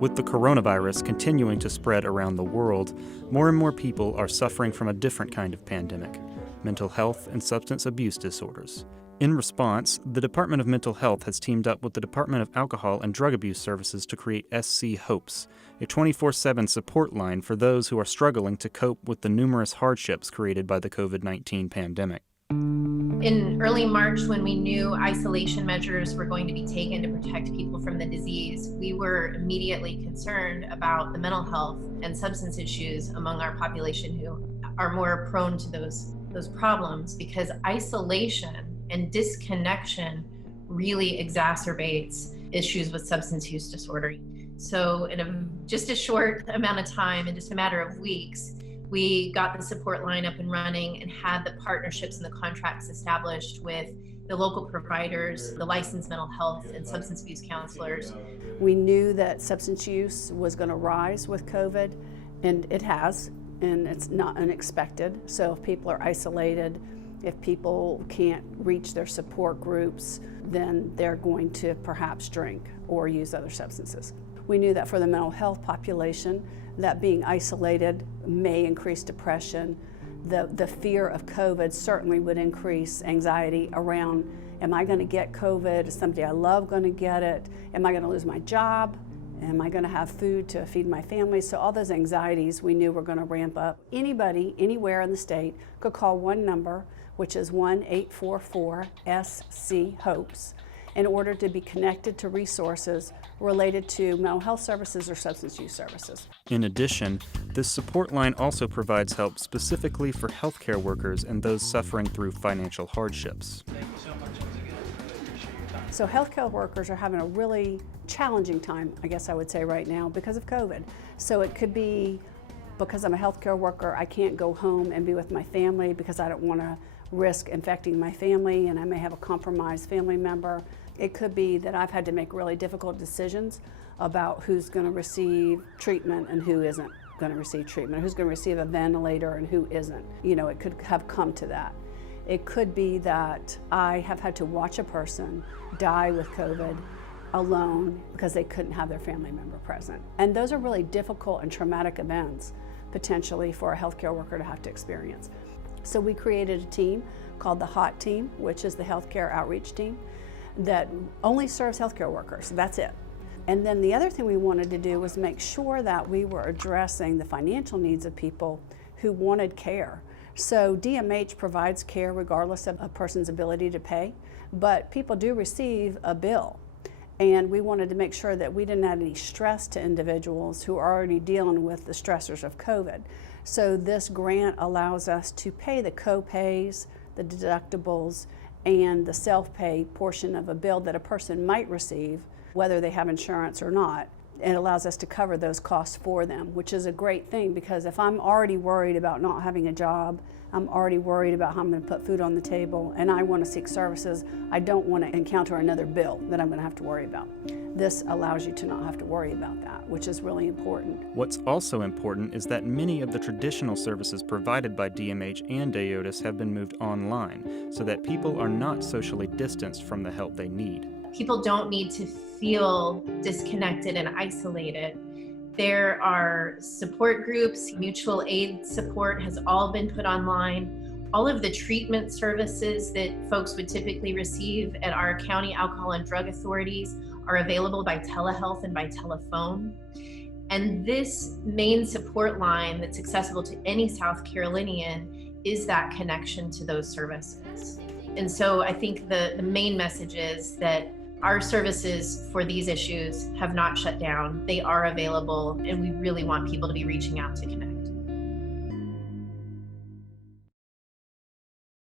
With the coronavirus continuing to spread around the world, more and more people are suffering from a different kind of pandemic: mental health and substance abuse disorders. In response, the Department of Mental Health has teamed up with the Department of Alcohol and Drug Abuse Services to create SC Hopes, a 24/7 support line for those who are struggling to cope with the numerous hardships created by the COVID-19 pandemic. In early March, when we knew isolation measures were going to be taken to protect people from the disease, we were immediately concerned about the mental health and substance issues among our population who are more prone to those problems, because isolation and disconnection really exacerbates issues with substance use disorder. So in just a short amount of time, in just a matter of weeks, we got the support line up and running and had the partnerships and the contracts established with the local providers, the licensed mental health and substance abuse counselors. We knew that substance use was going to rise with COVID, and it has, and it's not unexpected. So if people are isolated, if people can't reach their support groups, then they're going to perhaps drink or use other substances. We knew that for the mental health population, that being isolated may increase depression. The fear of COVID certainly would increase anxiety around, am I going to get COVID? Is somebody I love going to get it? Am I going to lose my job? Am I going to have food to feed my family? So all those anxieties we knew were going to ramp up. Anybody, anywhere in the state could call one number, which is 1-844-SC-HOPES, in order to be connected to resources related to mental health services or substance use services. In addition, this support line also provides help specifically for healthcare workers and those suffering through financial hardships. Thank you so much once again. I really appreciate your time. So healthcare workers are having a really challenging time, I guess I would say right now, because of COVID. So it could be because I'm a healthcare worker, I can't go home and be with my family because I don't want to risk infecting my family and I may have a compromised family member. It could be that I've had to make really difficult decisions about who's going to receive treatment and who isn't going to receive treatment, who's going to receive a ventilator and who isn't. You know, it could have come to that. It could be that I have had to watch a person die with COVID alone because they couldn't have their family member present. And those are really difficult and traumatic events, potentially, for a healthcare worker to have to experience. So we created a team called the HOT team, which is the healthcare outreach team, that only serves healthcare workers. That's it. And then the other thing we wanted to do was make sure that we were addressing the financial needs of people who wanted care. So DMH provides care regardless of a person's ability to pay, but people do receive a bill. And we wanted to make sure that we didn't add any stress to individuals who are already dealing with the stressors of COVID. So this grant allows us to pay the co-pays, the deductibles, and the self-pay portion of a bill that a person might receive, whether they have insurance or not. It allows us to cover those costs for them, which is a great thing, because if I'm already worried about not having a job, I'm already worried about how I'm going to put food on the table, and I want to seek services, I don't want to encounter another bill that I'm going to have to worry about. This allows you to not have to worry about that, which is really important. What's also important is that many of the traditional services provided by DMH and DAODAS have been moved online, so that people are not socially distanced from the help they need. People don't need to feel disconnected and isolated. There are support groups, mutual aid support has all been put online. All of the treatment services that folks would typically receive at our county alcohol and drug authorities are available by telehealth and by telephone. And this main support line that's accessible to any South Carolinian is that connection to those services. And so I think the main message is that our services for these issues have not shut down. They are available, and we really want people to be reaching out to connect.